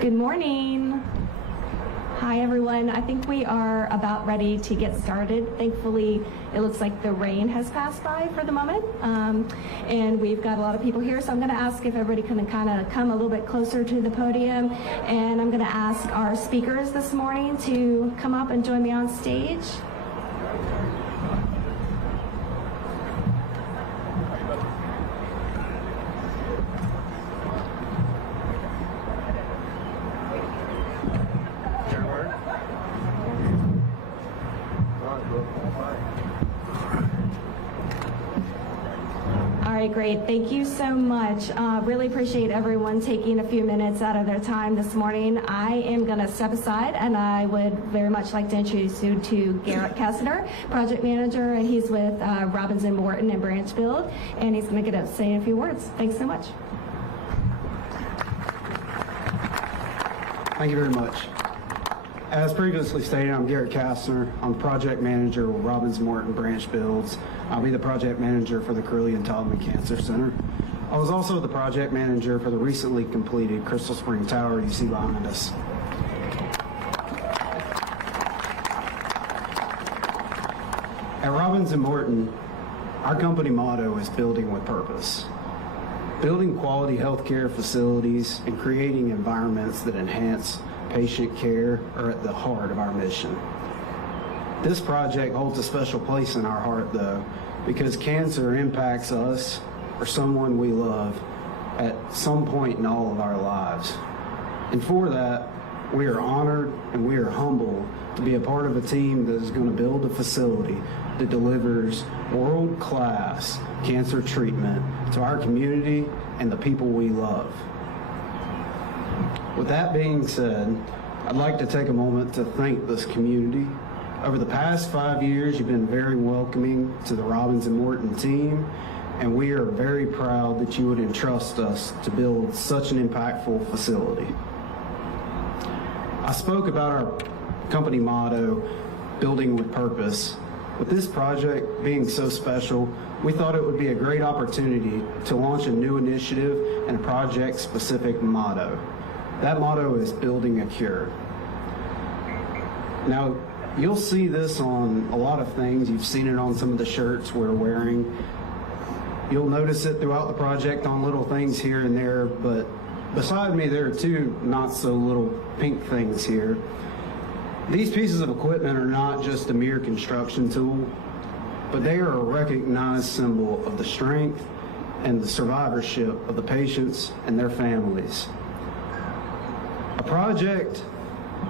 Good morning. Hi, everyone. I think we are about ready to get started. Thankfully, it looks like the rain has passed by for the moment, and we've got a lot of people here, so I'm going to ask if everybody can kind of come a little bit closer to the podium, and I'm going to ask our speakers this morning to come up and join me on stage. Great. Thank you so much. Really appreciate everyone taking a few minutes out of their time this morning. I am going to step aside, and I would very much like to introduce you to Garrett Kessner, project manager, and he's with Robbins & Morton and Branch Build, and he's going to get up and say a few words. Thanks so much. Thank you very much. As previously stated, I'm Garrett Kastner. I'm project manager with Robbins Morton Branch Builds. I'll be the project manager for the Carilion Taubman Cancer Center. I was also the project manager for the recently completed Crystal Spring Tower you see behind us. At Robbins & Morton, our company motto is building with purpose. Building quality healthcare facilities and creating environments that enhance patient care are at the heart of our mission. This project holds a special place in our heart, though, because cancer impacts us or someone we love at some point in all of our lives. And for that, we are honored and we are humbled to be a part of a team that is going to build a facility that delivers world-class cancer treatment to our community and the people we love. With that being said, I'd like to take a moment to thank this community. Over the past 5 years, you've been very welcoming to the Robbins & Morton team, and we are very proud that you would entrust us to build such an impactful facility. I spoke about our company motto, building with purpose. With this project being so special, we thought it would be a great opportunity to launch a new initiative and a project-specific motto. That motto is building a cure. Now, you'll see this on a lot of things. You've seen it on some of the shirts we're wearing. You'll notice it throughout the project on little things here and there, but beside me there are two not so little pink things here. These pieces of equipment are not just a mere construction tool, but they are a recognized symbol of the strength and the survivorship of the patients and their families. A project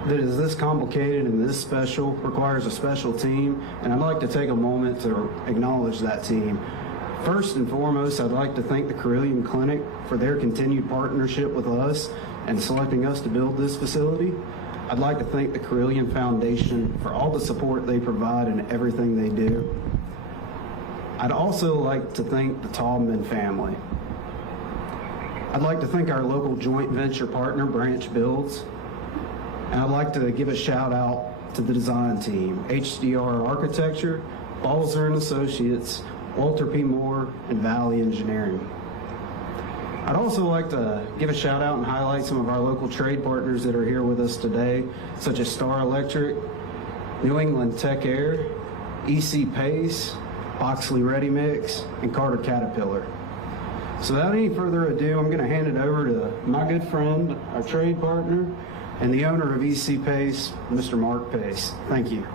that is this complicated and this special requires a special team, and I'd like to take a moment to acknowledge that team. First and foremost, I'd like to thank the Carilion Clinic for their continued partnership with us and selecting us to build this facility. I'd like to thank the Carilion Foundation for all the support they provide in everything they do. I'd also like to thank the Taubman family. I'd like to thank our local joint venture partner, Branch Builds, and I'd like to give a shout out to the design team, HDR Architecture, Balzer and Associates, Walter P. Moore, and Valley Engineering. I'd also like to give a shout out and highlight some of our local trade partners that are here with us today, such as Star Electric, New England Tech Air, EC Pace, Oxley Ready Mix, and Carter Caterpillar. So without any further ado, I'm going to hand it over to my good friend, our trade partner, and the owner of EC Pace, Mr. Mark Pace. Thank you.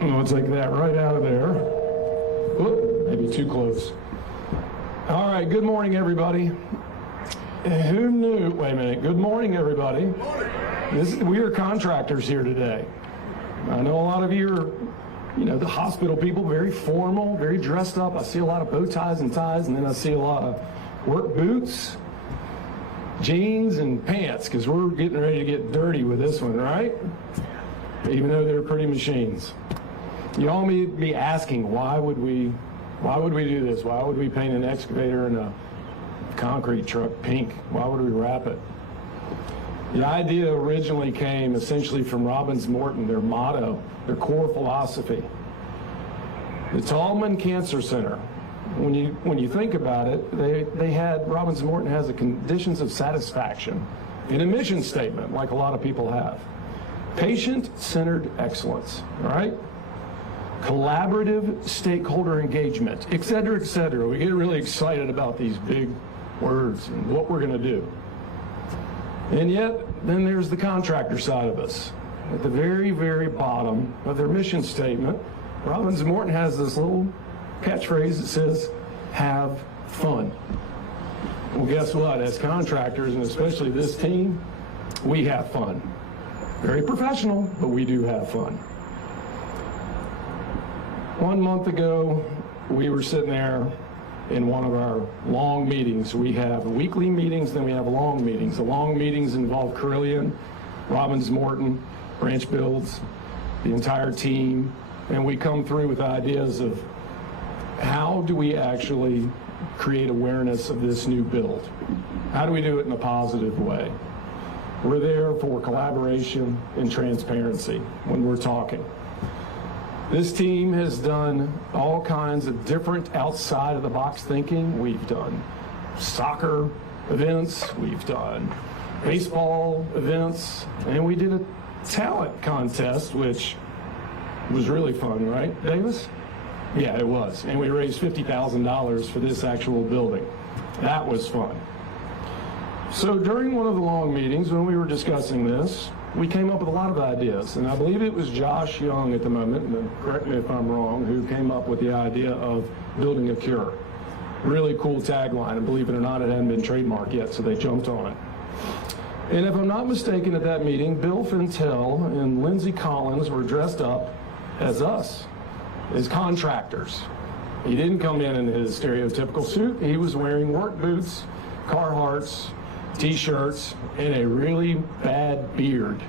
I'll take that right out of there. Whoop, maybe too close. All right, good morning, everybody. Who knew? Wait a minute. Good morning, everybody. We are contractors here today. I know a lot of you are, the hospital people, very formal, very dressed up. I see a lot of bow ties and ties, and then I see a lot of work boots, jeans, and pants, because we're getting ready to get dirty with this one, right? Even though they're pretty machines. You all may be asking, why would we do this? Why would we paint an excavator and a concrete truck pink? Why would we wrap it? The idea originally came essentially from Robbins Morton, their motto, their core philosophy. The Taubman Cancer Center. When you think about it, they had, Robbins Morton has a conditions of satisfaction, an mission statement like a lot of people have. Patient-centered excellence, all right? Collaborative stakeholder engagement, et cetera, et cetera. We get really excited about these big words and what we're going to do. And yet, then there's the contractor side of us. At the very, very bottom of their mission statement, Robbins Morton has this little catchphrase that says, have fun. Well, guess what? As contractors, and especially this team, we have fun. Very professional, but we do have fun. 1 month ago, we were sitting there in one of our long meetings. We have weekly meetings, then we have long meetings. The long meetings involve Carilion, Robbins Morton, branch builds, the entire team, and we come through with ideas of how do we actually create awareness of this new build? How do we do it in a positive way? We're there for collaboration and transparency when we're talking. This team has done all kinds of different outside of the box thinking. We've done soccer events, we've done baseball events, and we did a talent contest, which was really fun, right, Davis? Yeah, it was. And we raised $50,000 for this actual building. That was fun. So during one of the long meetings, when we were discussing this, we came up with a lot of ideas. And I believe it was Josh Young at the moment, and correct me if I'm wrong, who came up with the idea of building a cure. Really cool tagline, and believe it or not, it hadn't been trademarked yet, so they jumped on it. And if I'm not mistaken, at that meeting, Bill Fintel and Lindsey Collins were dressed up as us, as contractors. He didn't come in his stereotypical suit. He was wearing work boots, Carhartts, T-shirts, and a really bad beard.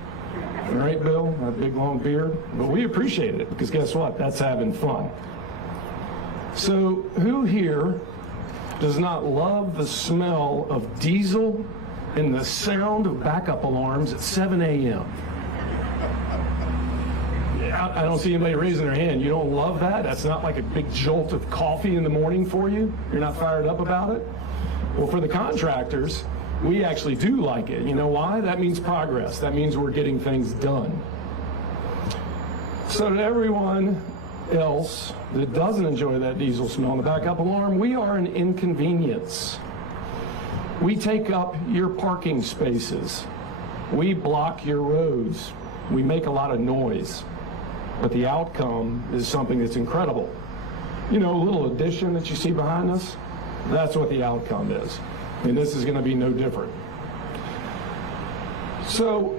All right, Bill? That big, long beard? But we appreciated it, because guess what? That's having fun. So who here does not love the smell of diesel and the sound of backup alarms at 7 a.m.? I don't see anybody raising their hand. You don't love that? That's not like a big jolt of coffee in the morning for you? You're not fired up about it? Well, for the contractors, we actually do like it. You know why? That means progress. That means we're getting things done. So to everyone else that doesn't enjoy that diesel smell and the backup alarm, we are an inconvenience. We take up your parking spaces. We block your roads. We make a lot of noise. But the outcome is something that's incredible. You know, a little addition that you see behind us, that's what the outcome is. And this is going to be no different. So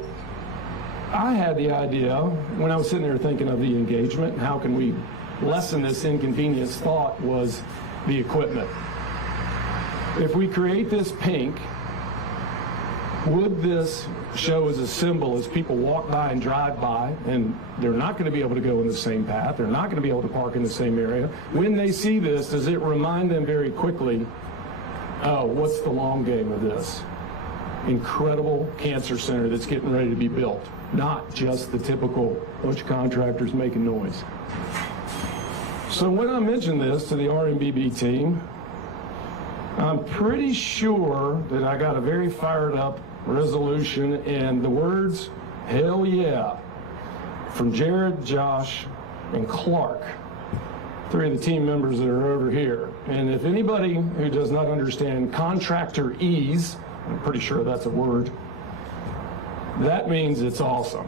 I had the idea, when I was sitting there thinking of the engagement, how can we lessen this inconvenience, thought was the equipment. If we create this pink, would this show as a symbol as people walk by and drive by, and they're not going to be able to go in the same path, they're not going to be able to park in the same area. When they see this, does it remind them very quickly, oh, what's the long game of this? Incredible cancer center that's getting ready to be built, not just the typical bunch of contractors making noise. So when I mentioned this to the RMBB team, I'm pretty sure that I got a very fired up resolution and the words, hell yeah, from Jared, Josh, and Clark, three of the team members that are over here. And if anybody who does not understand contractor-ese, I'm pretty sure that's a word, that means it's awesome.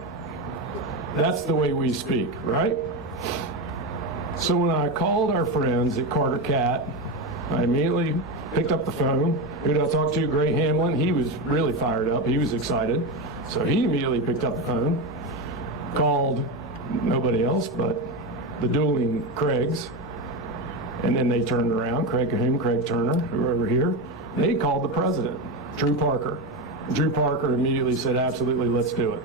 That's the way we speak, right? So when I called our friends at Carter Cat, I immediately picked up the phone. Who did I talk to? Gray Hamlin. He was really fired up. He was excited. So he immediately picked up the phone, called nobody else but the dueling Craigs. And then they turned around, Craig Cahoon, Craig Turner, who are over here. They called the president, Drew Parker. Drew Parker immediately said, absolutely, let's do it.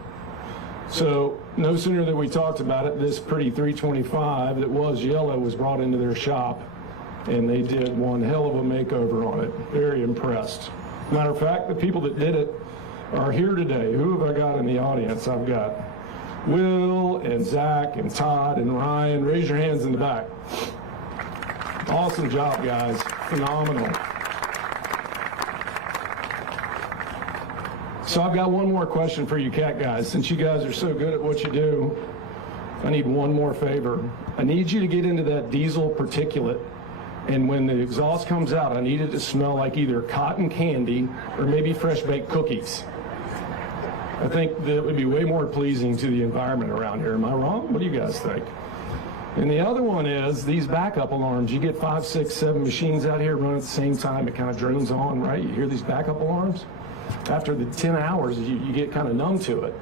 So no sooner than we talked about it, this pretty 325 that was yellow was brought into their shop, and they did one hell of a makeover on it. Very impressed. Matter of fact, the people that did it are here today. Who have I got in the audience? I've got Will and Zach and Todd and Ryan, raise your hands in the back. Awesome job, guys. Phenomenal. So I've got one more question for you cat guys. Since you guys are so good at what you do, I need one more favor. I need you to get into that diesel particulate, and when the exhaust comes out, I need it to smell like either cotton candy or maybe fresh baked cookies. I think that would be way more pleasing to the environment around here. Am I wrong? What do you guys think? And the other one is these backup alarms. You get 5, 6, 7 machines out here running at the same time. It kind of drones on, right? You hear these backup alarms? After the 10 hours, you get kind of numb to it.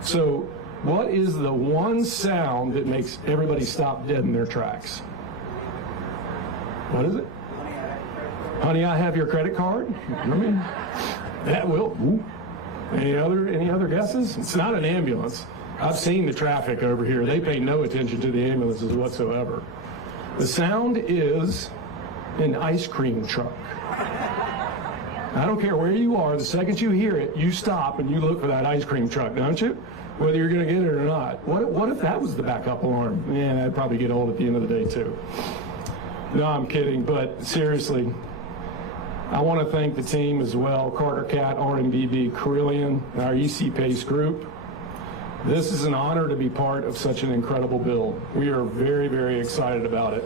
So what is the one sound that makes everybody stop dead in their tracks? What is it? Honey, I have your credit card? I mean, that will. Ooh. Any other guesses? It's not an ambulance. I've seen the traffic over here. They pay no attention to the ambulances whatsoever. The sound is an ice cream truck. I don't care where you are, the second you hear it, you stop and you look for that ice cream truck, don't you? Whether you're going to get it or not. What if that was the backup alarm? Yeah, that'd probably get old at the end of the day, too. No, I'm kidding, but seriously, I want to thank the team as well, Carter Cat, RMBB, Carilion, and our EC Pace group. This is an honor to be part of such an incredible build. We are very, very excited about it.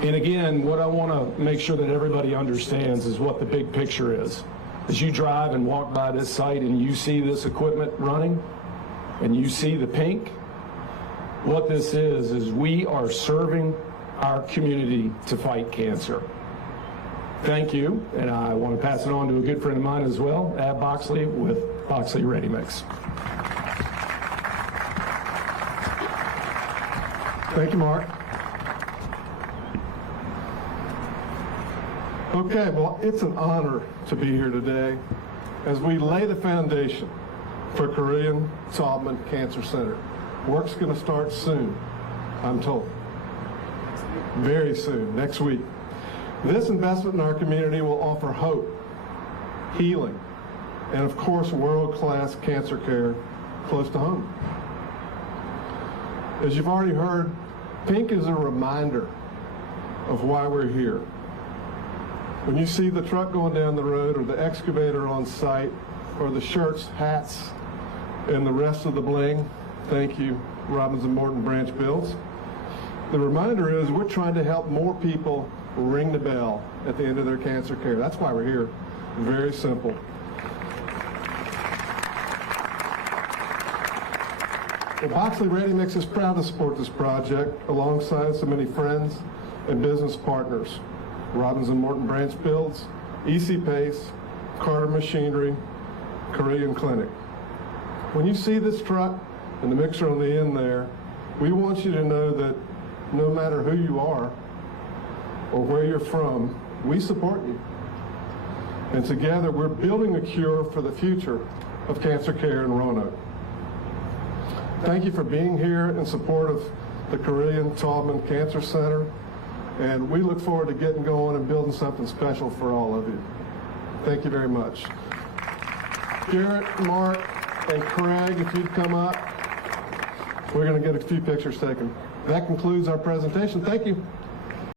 And again, what I want to make sure that everybody understands is what the big picture is. As you drive and walk by this site and you see this equipment running and you see the pink, what this is we are serving our community to fight cancer. Thank you, and I want to pass it on to a good friend of mine as well, Ab Boxley with Boxley Ready Mix. Thank you, Mark. Okay, well, it's an honor to be here today as we lay the foundation for Carilion Taubman Cancer Center. Work's going to start soon, I'm told. Very soon, next week. This investment in our community will offer hope, healing, and of course, world-class cancer care close to home. As you've already heard, pink is a reminder of why we're here. When you see the truck going down the road or the excavator on site or the shirts, hats, and the rest of the bling, thank you, Robbins and Morton Branch Builds. The reminder is we're trying to help more people ring the bell at the end of their cancer care. That's why we're here. Very simple. Well, Boxley Ready Mix is proud to support this project alongside so many friends and business partners. Robbins and Morton Branch Builds, EC Pace, Carter Machinery, Carilion Clinic. When you see this truck and the mixer on the end there, we want you to know that no matter who you are or where you're from, we support you. And together we're building a cure for the future of cancer care in Roanoke. Thank you for being here in support of the Carilion Taubman Cancer Center. And we look forward to getting going and building something special for all of you. Thank you very much. Garrett, Mark, and Craig, if you'd come up, we're going to get a few pictures taken. That concludes our presentation. Thank you.